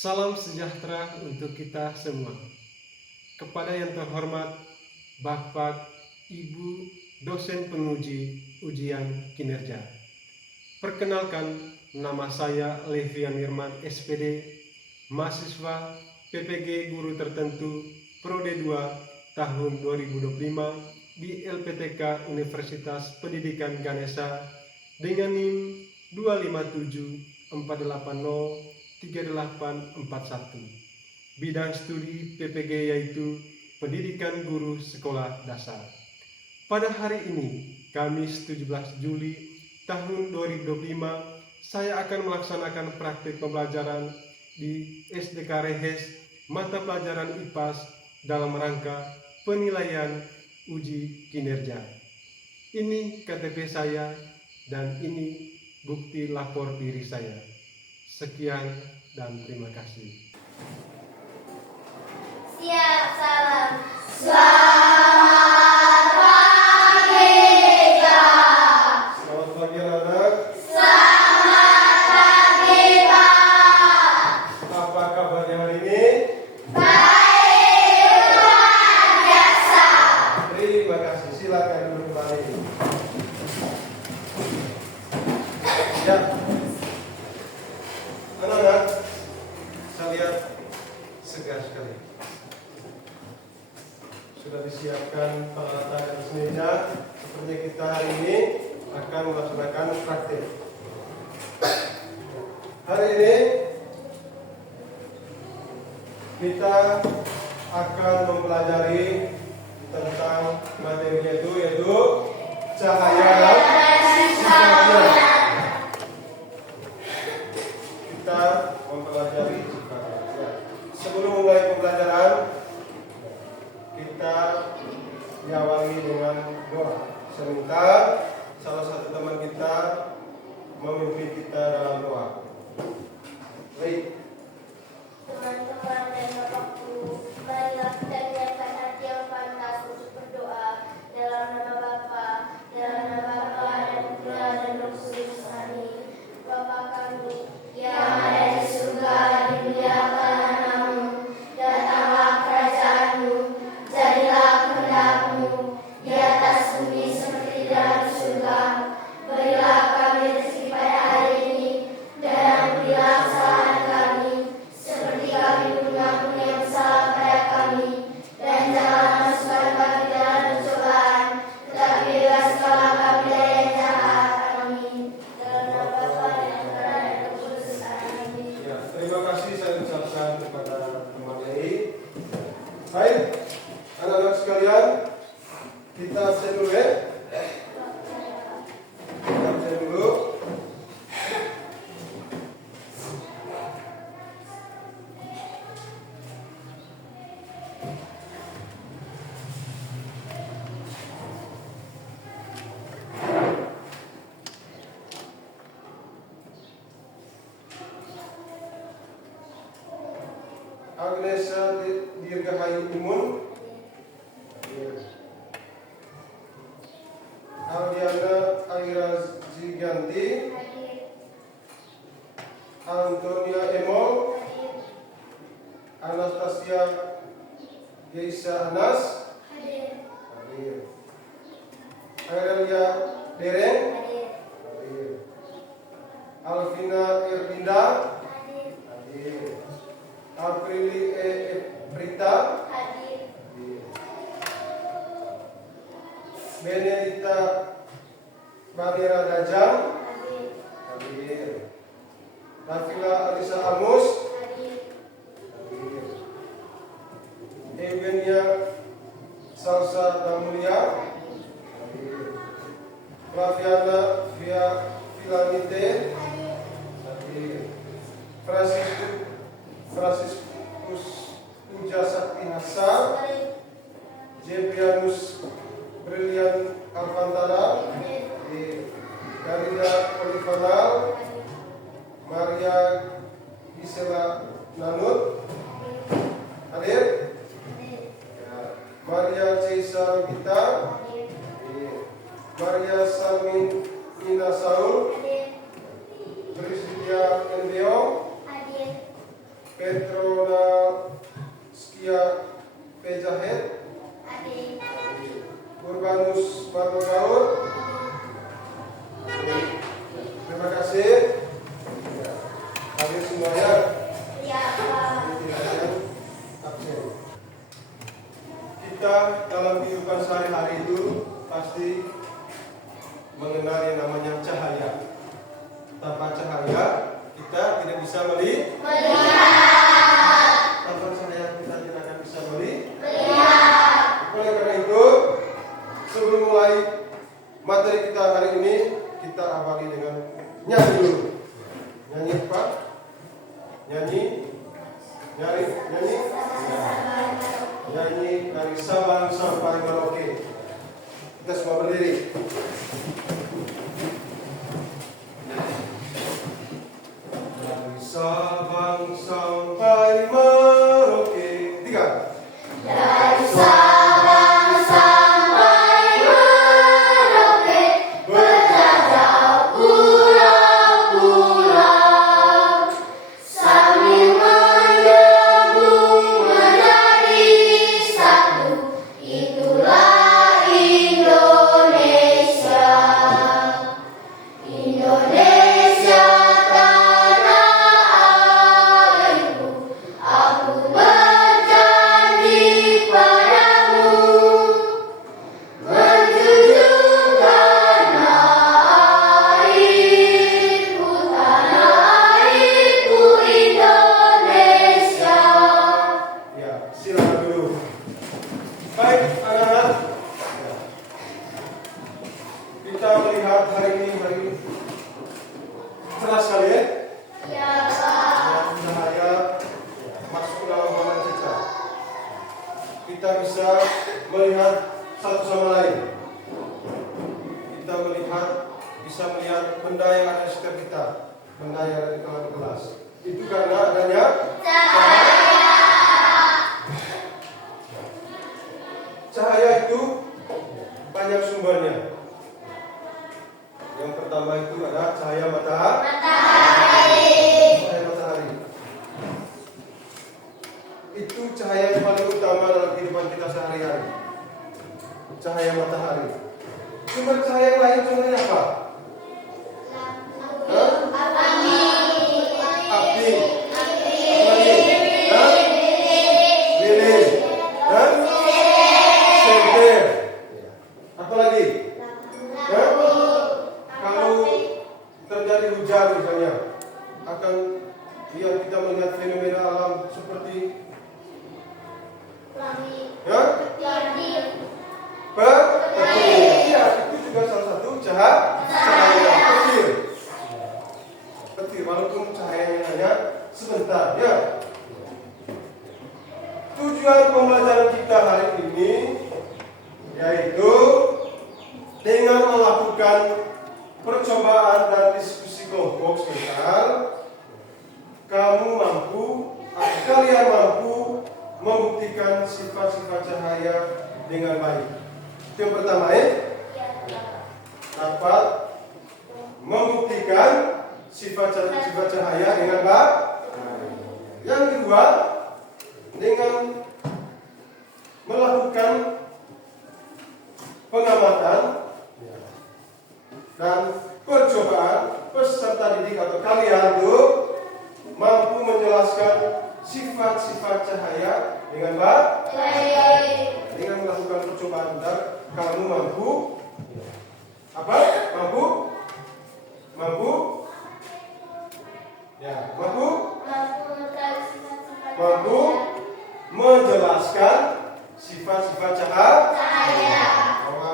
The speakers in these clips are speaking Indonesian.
Salam sejahtera untuk kita semua. Kepada yang terhormat Bapak, Ibu, dosen penguji ujian kinerja. Perkenalkan, nama saya Levian Nirman, SPD, mahasiswa PPG Guru Tertentu, Prode 2, tahun 2025 di LPTK Universitas Pendidikan Ganesha dengan NIM 25748038841. Bidang studi PPG yaitu Pendidikan Guru Sekolah Dasar. Pada hari ini, Kamis 17 Juli tahun 2025, saya akan melaksanakan praktik pembelajaran di SDK Rehes mata pelajaran IPAS dalam rangka penilaian uji kinerja. Ini KTP saya dan ini bukti lapor diri saya. Sekian dan terima kasih. Siap, salam. Selamat pagi, Pak. Selamat pagi anak-anak. Selamat pagi, Pak. Apa kabarnya hari ini? Baik, luar biasa. Terima kasih. Silakan duduk kembali. Ya, anak-anak, saya lihat segar sekali. Sudah disiapkan peralatan dan meja. Seperti kita hari ini akan melaksanakan praktik. Hari ini kita akan mempelajari tentang materi yaitu cahaya dan sifatnya. Kita mempelajari sifatnya. Sebelum mulai pembelajaran, kita diawali dengan doa. Saya minta salah satu teman kita memimpin kita dalam doa. Baik. Teman-teman dan Bapakku, marilah kita niatkan hati yang pantas untuk berdoa dalam nama Bapa, dan Putra dan Roh Kudus. Amin. Bapa kami yang ada di surga, dimuliakanlah namamu, datanglah kerajaanmu, jadilah kehendakmu di atas bumi seperti di dalam surga. Berilah kami rezeki pada hari ini, dan ampunilah kesalahan kami, seperti kami mengampuni yang bersalah pada kami, dan janganlah masukkan kami dalam pencobaan, tetapi bebaskanlah kami dari yang jahat. Amin. Dalam nama Bapa dan Putra dan Roh Kudus. Amin. Ya, terima kasih saya ucapkan kepada teman Yai. Baik, anak-anak sekalian, kita absen dulu ya. Kita absen dulu. Agnesha Dirgahayu Imun, Aldiana Aira Ziganti, Antonia Emol, Anastasia Geisa Anas, hadir. Aurelia Deren, hadir. Alvina Erlinda, hadir. Aprili Prita, hadir. Benedita Barira Dajang, hadir. Nafila Alisa Amus, hadir. Eugenia Salsa Damulia, hadir. Flaviana Via Filanite, hadir. Franciscus Puja Sakti Hasa, Jebrianus Brilian Alvantara, Karina Olivanal, Maria Gisela Nanut, hadir. Maria Cesa Gita, Maria Salmin Ina Saul, Priscilia Endio, Petrona Skia Pejahet, Adik. Urbanus Barnogaul. Terima kasih. Hadir semuanya. Iya, Pak. Tidak ada yang absen. Kita dalam kehidupan sehari-hari itu pasti mengenal yang namanya cahaya. Tanpa cahaya kita tidak bisa melihat. Tanpa cahaya kita tidak akan bisa melihat. Oleh karena itu, sebelum mulai materi kita hari ini, kita awali dengan nyanyi dulu. Nyanyi apa? Nyanyi dari Sabang sampai Merauke. Kita semua berdiri. Dari Sabang sampai Merauke. 3. Dari Sabang sampai Merauke, berjajal pulau-pulau, sambil menyambung menjadi satu. Itulah Indonesia. Indonesia tanah airku, aku berjanji padamu, menjunjung tanah airku Indonesia. Ya, silakan dulu. Baik, anak-anak. Kita melihat hari ini cerah sekali ya. Ya, Pak. Cahaya masuk dalam ruangan kita. Kita bisa melihat satu sama lain. Kita bisa melihat benda yang ada di sekitar kita, benda yang ada di dalam kelas. Itu karena adanya cahaya itu banyak sumbernya. Yang pertama itu ada cahaya matahari. Cahaya matahari. Itu cahaya yang paling utama dalam kehidupan kita sehari-hari. Cahaya matahari. Sumber cahaya yang lain contohnya apa? Api. Lilin. Dan senter. Apa lagi? Kalau terjadi hujan misalnya, akan kita melihat fenomena alam seperti petir. Ya, itu juga salah satu cahaya petir. Petir, walaupun cahayanya hanya sebentar. Ya. Tujuan pembelajaran kita hari ini yaitu dengan melakukan percobaan dan diskusi kelompok sebentar, kalian mampu membuktikan sifat-sifat cahaya dengan baik. Itu yang pertama ya. Dapat membuktikan sifat-sifat cahaya dengan baik. Yang kedua, dengan melakukan pengamatan dan percobaan, peserta didik atau kalian itu mampu menjelaskan sifat-sifat cahaya dengan baik. Dengan melakukan percobaan dan kamu mampu apa? Mampu menjelaskan sifat-sifat cahaya. Bahwa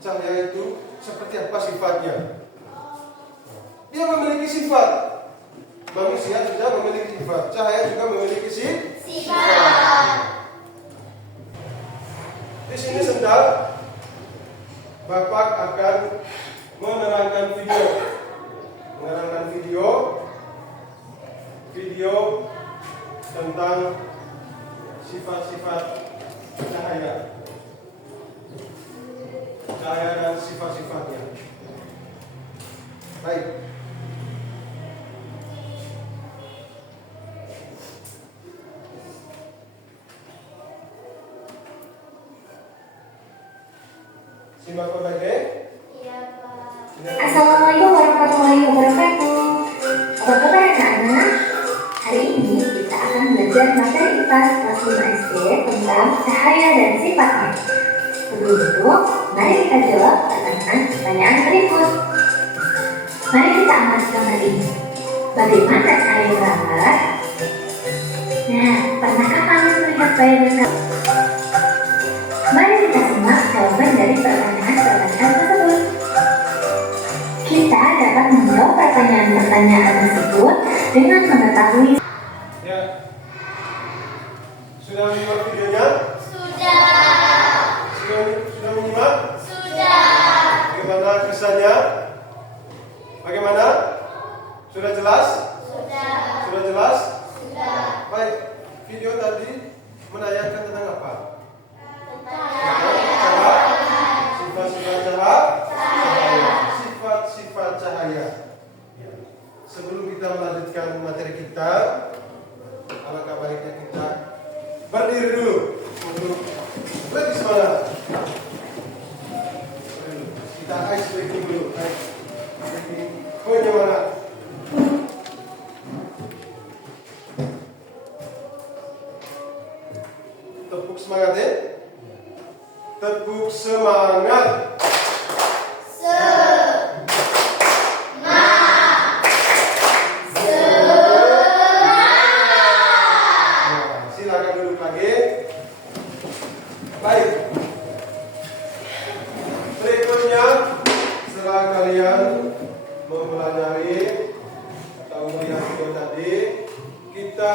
cahaya itu seperti apa sifatnya? Dia memiliki sifat. Manusia juga memiliki sifat. Cahaya juga memiliki sifat. Di sini sebentar Bapak akan menerangkan video tentang sifat-sifat cahaya dan sifat-sifatnya. Baik. Simak berbagai. Iya, Pak. Assalamualaikum warahmatullahi wabarakatuh. Apa kabar anak-anak? Hari ini kita akan belajar materi IPA kelas 5 SD tentang cahaya dan sifatnya. Sebelum itu, mari kita jawab pertanyaan berikut. Mari kita amati gambar ini. Bagaimana cahaya merambat? Nah, pernahkah kalian melihat bayangan? Mari kita simak jawaban dari pertanyaan-pertanyaan tersebut. Kita dapat menjawab pertanyaan-pertanyaan tersebut dengan mengetahui. Ya. Sudah menyimak videonya? Sudah. Sudah menyimak? Sudah. Bagaimana kesannya? Bagaimana? Sudah jelas? Sudah. Sudah jelas? Sudah. Baik, video tadi menanyakan tentang apa? Sifat-sifat cahaya. Sifat-sifat cahaya. Sebelum kita melanjutkan materi kita, alangkah baiknya kita berdiri dulu untuk lebih semangat. Kita ice breaking dulu. Ice breaking. Poinnya mana? Tepuk semangat ya. Tepuk semangat. Silakan duduk lagi. Baik. Berikutnya, setelah kalian mempelajari atau melihat video tadi, kita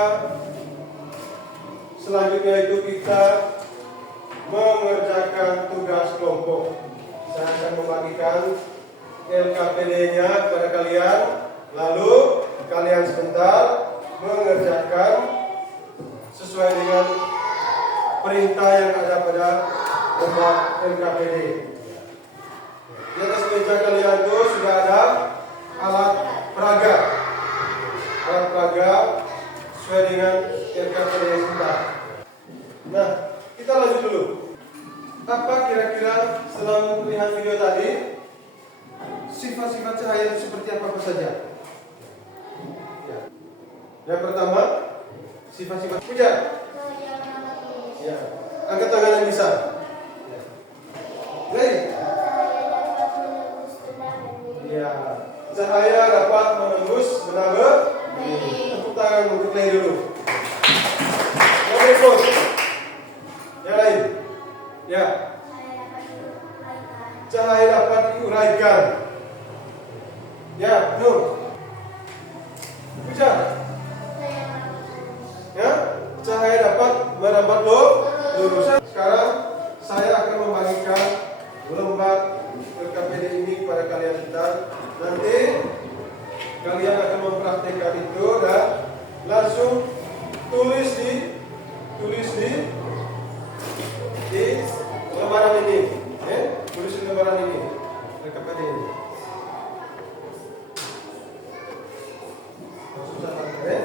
selanjutnya itu kita mengerjakan tugas kelompok. Saya akan membagikan LKPD-nya kepada kalian, lalu kalian sebentar mengerjakan sesuai dengan perintah yang ada pada lembar LKPD. Di atas meja kalian itu sudah ada alat peraga. Alat peraga sesuai dengan LKPD yang sebentar. Nah, kita lanjut dulu. Apa kira-kira setelah melihat video tadi, sifat-sifat cahaya itu seperti apa saja? Ya. Yang pertama, sifat-sifat puja. Ya. Angkat tangan yang bisa. Ya. Jadi, ya. Cahaya dapat menembus benang. Tepuk tangan untuk Lay dulu. Yang berikut. Yang lain. Ya. Cahaya dapat diuraikan. Ya, Nur. Puja. Ya, cahaya dapat merambat lurus. Sekarang saya akan membagikan lembar LKPD ini kepada kalian kita. Nanti kalian akan mempraktikkan itu dan langsung tulis di lembaran ini. Tulis di lembaran ini LKPD ini. Langsung catat ya.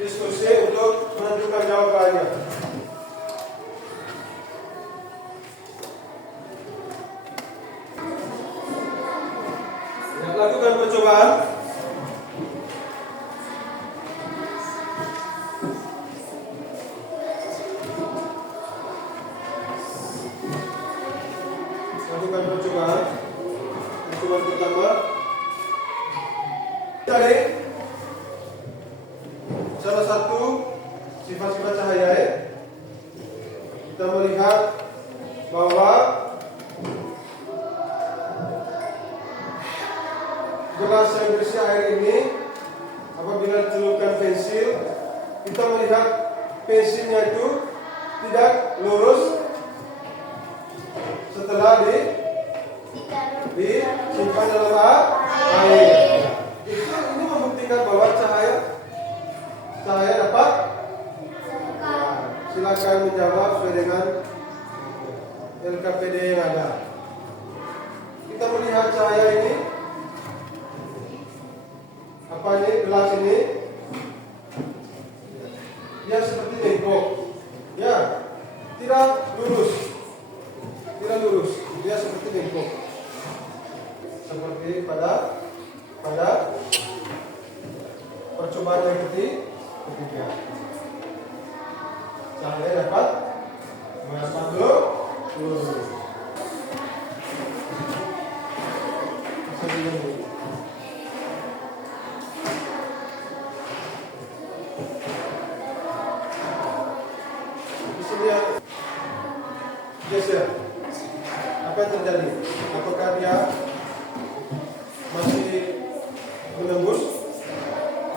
Diskusi untuk menentukan jawabannya. Lakukan percobaan. Lakukan percobaan. Percobaan pertama. Cari salah satu sifat-sifat cahaya ya. Kita melihat bahwa gelas yang berisi air ini apabila dicelupkan pensil, kita melihat pensilnya itu tidak lurus setelah disimpan dalam air. Ini membuktikan bahwa cahaya dapat. Silakan menjawab sesuai dengan LKPD yang ada. Kita melihat cahaya ini, apa ini gelas ini Sudah lurus, dia seperti lingkup. Seperti pada percobaan yang ketiga. Cahaya dapat mengapa lurus. Di sini yang geser. Apa yang terjadi? Apakah dia masih menembus?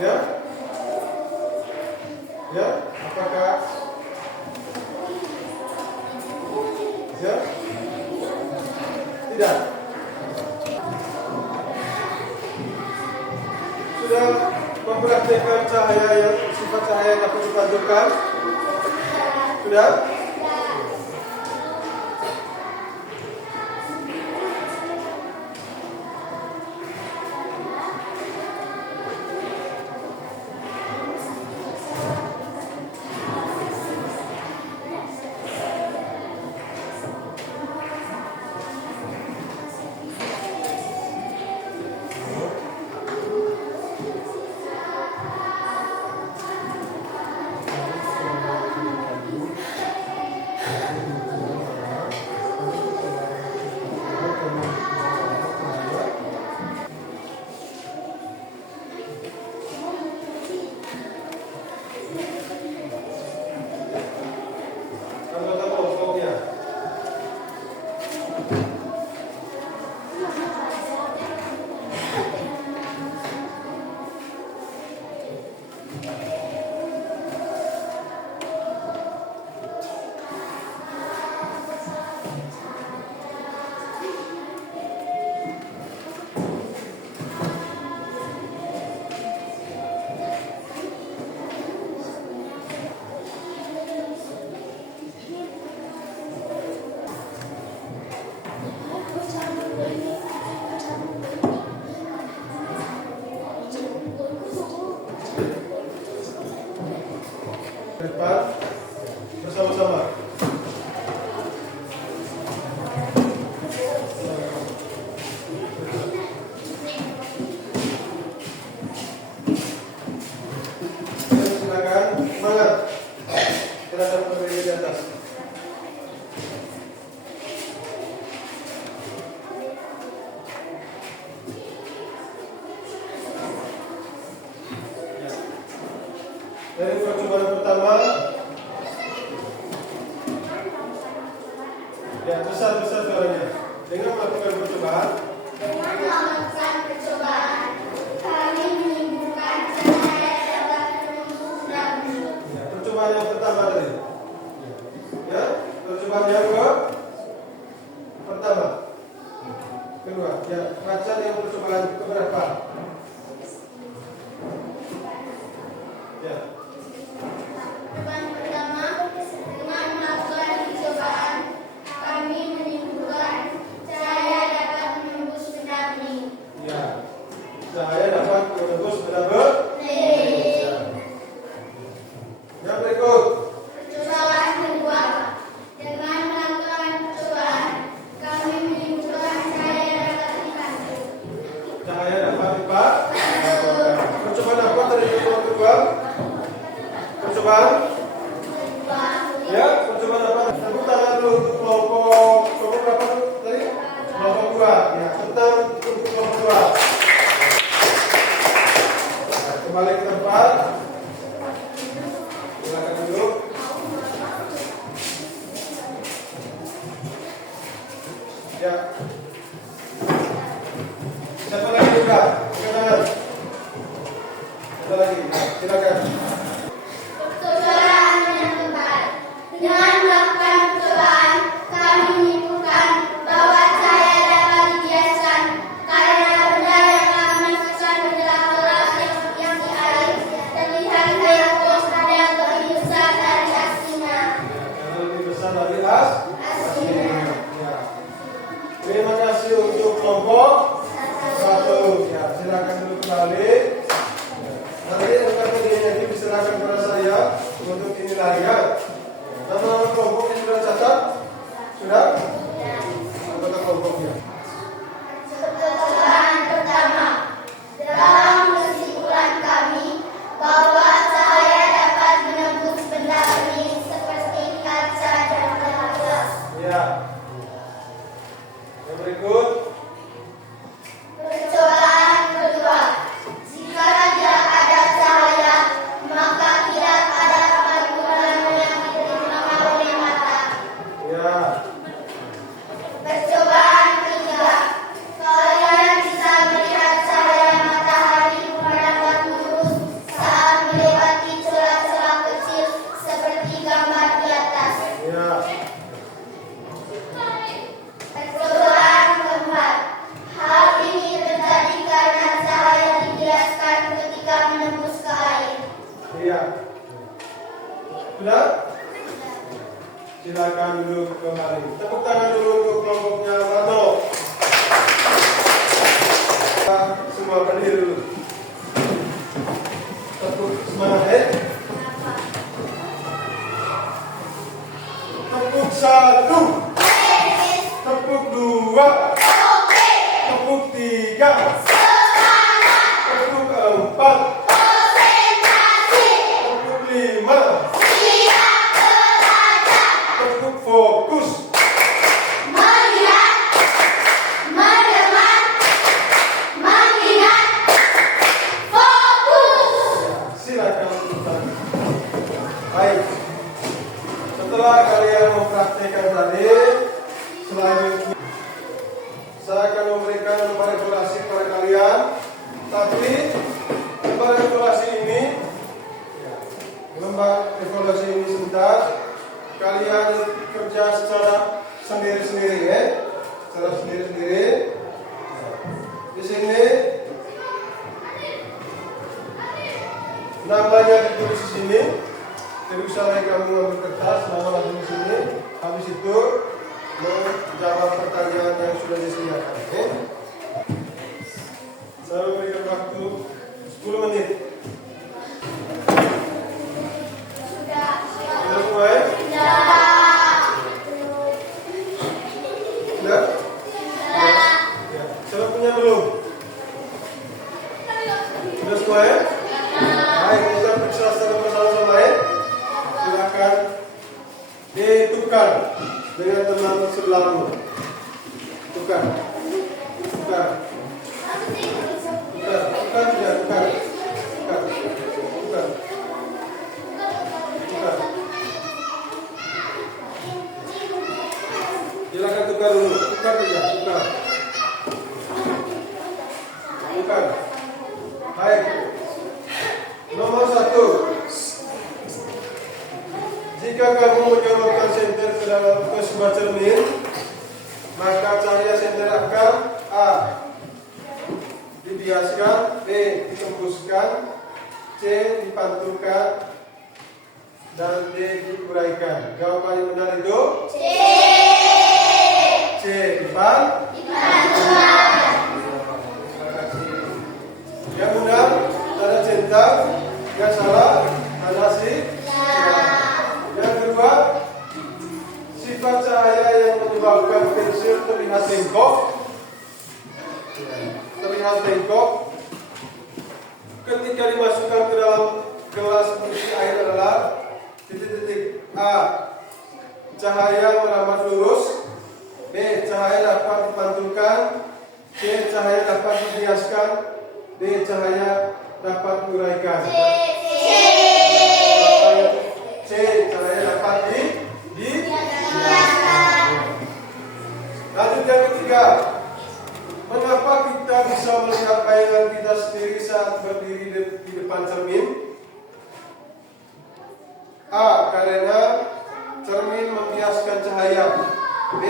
Ya? Ya? Apakah? Ya? Tidak. Sudah mempraktikkan cahaya yang sifat cahaya yang dapat dipantulkan? Sudah? Depan bersama-sama. Silakan semangat terhadap berdiri di atas. Dari percobaan pertama, ya besar-besar suaranya. Dengan melakukan percobaan, kami menimbulkan cahaya dapat menembus kami. ya, percobaan yang pertama tadi. Ya, percobaan yang pertama. Kedua, ya, baca yang percobaan keberapa? Ya. Percobaan pertama, dengan melakukan percobaan, kami menimbulkan cahaya dapat menembus kami. Ya. Cahaya dapat menembus benda-benda. Yang berikut. Percobaan kedua, dengan melakukan percobaan, kami menimbulkan cahaya dapat dipantul. Cahaya dapat lipat. Percobaan apa tadi percobaan kedua? Percobaan? Ya, percobaan apa? Tepuk tangan dulu untuk kelompok berapa tadi? Kelompok 2. Ya, tentang untuk kelompok 2. Nah, kembali ke tempat. Silakan duduk. Ya. Siapa lagi juga? Silakan. Siapa lagi? Silakan. Percobaan yang keempat, dengan melakukan percobaan, kami menimbulkan bahwa cahaya dapat dibiaskan karena benda yang kami masukkan ke dalam gelas yang di air terlihat kayak bom dan lebih besar dari aslinya. Karena lebih besar dari aslinya. Ya. Terima kasih untuk kelompok 1. Ya, silakan duduk kembali. Nanti rekan lagi diserahkan kepada saya untuk ini lagi ya. Nama-nama kelompok yang sudah catat? Sudah? Yang berikut. Percobaan kedua. Jika tidak ada cahaya, maka tidak ada pantulan yang diterima oleh mata. Ya. Percobaan ketiga. Kalian bisa melihat cahaya matahari memandangan lurus saat melewati celah-celah kecil seperti gambar di atas. Ya. Percobaan keempat. Hal ini terjadi karena cahaya dibiaskan ketika menembus ke air. Iya. Sudah? Silakan duduk kembali. Tepuk tangan dulu untuk kelompoknya Rano. Kita semua berdiri dulu. Tepuk semangat. Tepuk satu. Tepuk dua. Tepuk tiga. Tepuk empat. Tepuk lima. Tepuk fokus. Melihat, mendengar, mengingat, fokus. Silakan putar. Baik. Setelah kalian mempraktikkan tadi, selanjutnya saya akan memberikan lembar evaluasi kepada kalian. Tapi lembar evaluasi ini, sebentar. Kalian kerja secara sendiri-sendiri, ya. Secara sendiri-sendiri. Di sini namanya ditulis di sini. Jadi usah lagi kamu ambil kertas, nama langsung di sini. Habis itu menjawab pertanyaan yang sudah disediakan. Oke? Saya berikan waktu 10 menit. Sudah semua, ya? Sudah? Ya. Sudah punya belum? Sudah semua, ya? Baik, kita periksa secara bersama-sama, ya. Silakan ditukar dengan teman sebelahmu. Tukar. Silakan tukar dulu. Tukar. Baik. Nomor 1. Jika kamu menyorotkan senter ke sebuah cermin, maka cahaya senter akan A. dibiaskan, B. ditembuskan, C. dipantulkan, dan D. diuraikan. Jawaban yang benar itu C. Dipantulkan. Yang benar tanda centang, yang salah tanda si. Yang kedua, sifat cahaya yang menyebabkan pensil terlihat bengkok ketika dimasukkan ke dalam gelas berisi air adalah titik-titik. A. Cahaya merambat lurus. B. Cahaya dapat dipantulkan. C. Cahaya dapat dibiaskan. D. Cahaya dapat diuraikan. C. Cahaya dapat dibiaskan. Lanjut yang ketiga. Mengapa kita bisa melihat bayangan kita sendiri saat berdiri di depan cermin? A. Karena cermin membiaskan cahaya. B.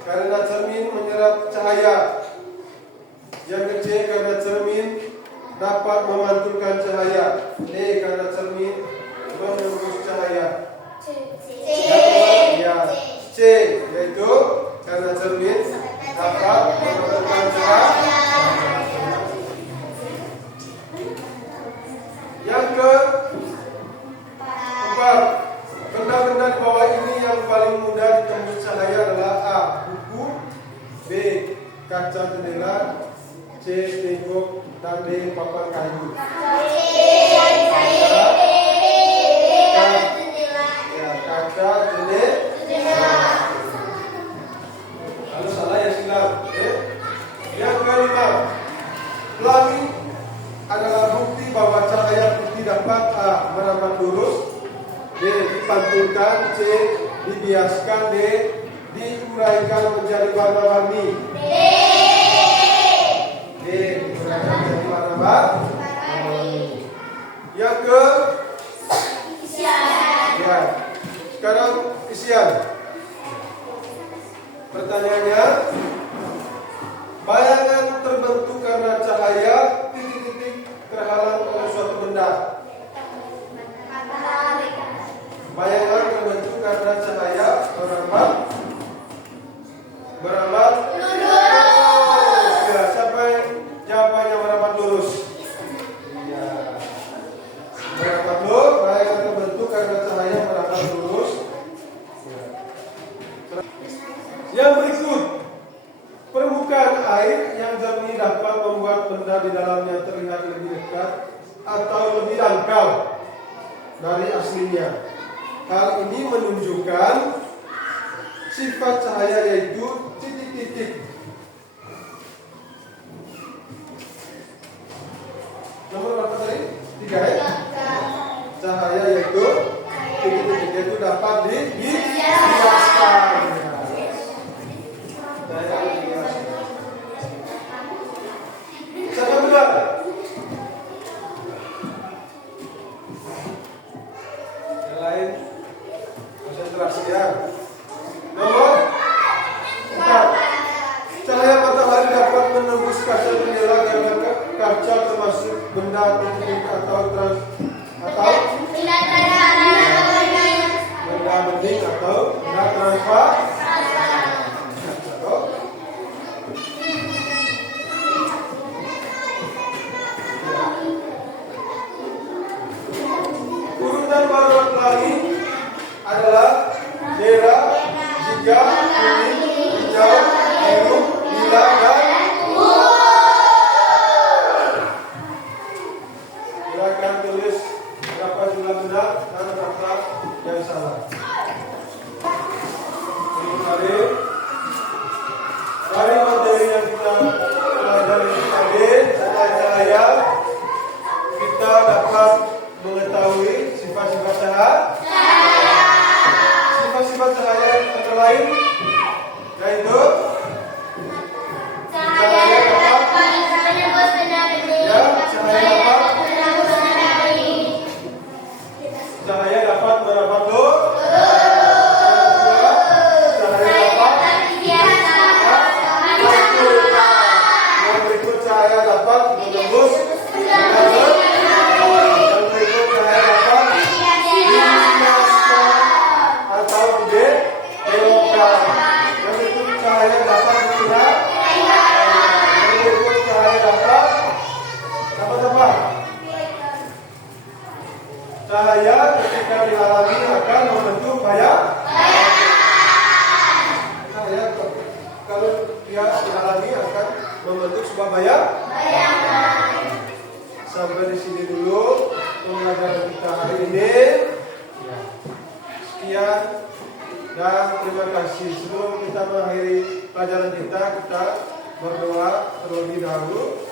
Karena cermin menyerap cahaya. Yang C. Karena cermin dapat memantulkan cahaya. D. Karena cermin menembus cahaya. C. Yaitu karena cermin dapat memantulkan cahaya. Yang keempat, benda-benda di bawah ini yang paling mudah ditembus cahaya adalah A. buku, B. kaca jendela, C. tembok, dan D. papan kayu. Kaca jendela. Kalau salah ya silakan. disatukan, C. Dibiaskan, D. Diuraikan menjadi warna-warni. D. Diuraikan menjadi warna-warni. Yang ke ya. Sekarang isian. Pertanyaannya, bayangan terbentuk karena cahaya titik-titik terhalang oleh suatu benda. Bayangan terbentuk karena cahaya merambat lurus. Ya, siapa yang jawabannya merambat lurus? Ya. Merambat lurus, bayangan terbentuk karena cahaya merambat lurus. Ya. Yang berikut, permukaan air yang jernih dapat membuat benda di dalamnya terlihat lebih dekat atau lebih dangkal dari aslinya. Hal ini menunjukkan sifat cahaya yaitu titik-titik. Nomor berapa tadi? 3 ya? Cahaya yaitu titik-titik, yaitu dapat dibiaskan. Siapa benar? Yang lain konsentrasi ya. Nomor 4. Cahaya matahari dapat menembus kaca jendela karena kaca termasuk benda titik atau benda bening atau benda transparan. Urutan warna pelangi adalah merah, jika, kuning, hijau, biru, lila, dan silakan tulis berapa jumlah benar dan berapa yang salah. Dari materi yang kita pelajari tadi, cahaya kita dapat mengetahui sifat-sifat cahaya. Sifat-sifat cahaya antara lain yaitu cahaya dapat merambat lurus. Yang berikut cahaya dapat menembus. Cahaya ketika dihalangi akan membentuk bayangan. Cahaya kalau dia dihalangi akan membentuk sebuah bayangan. Sampai di sini dulu pembelajaran kita hari ini. Sekian dan terima kasih. Sebelum kita mengakhiri pelajaran kita berdoa terlebih dahulu.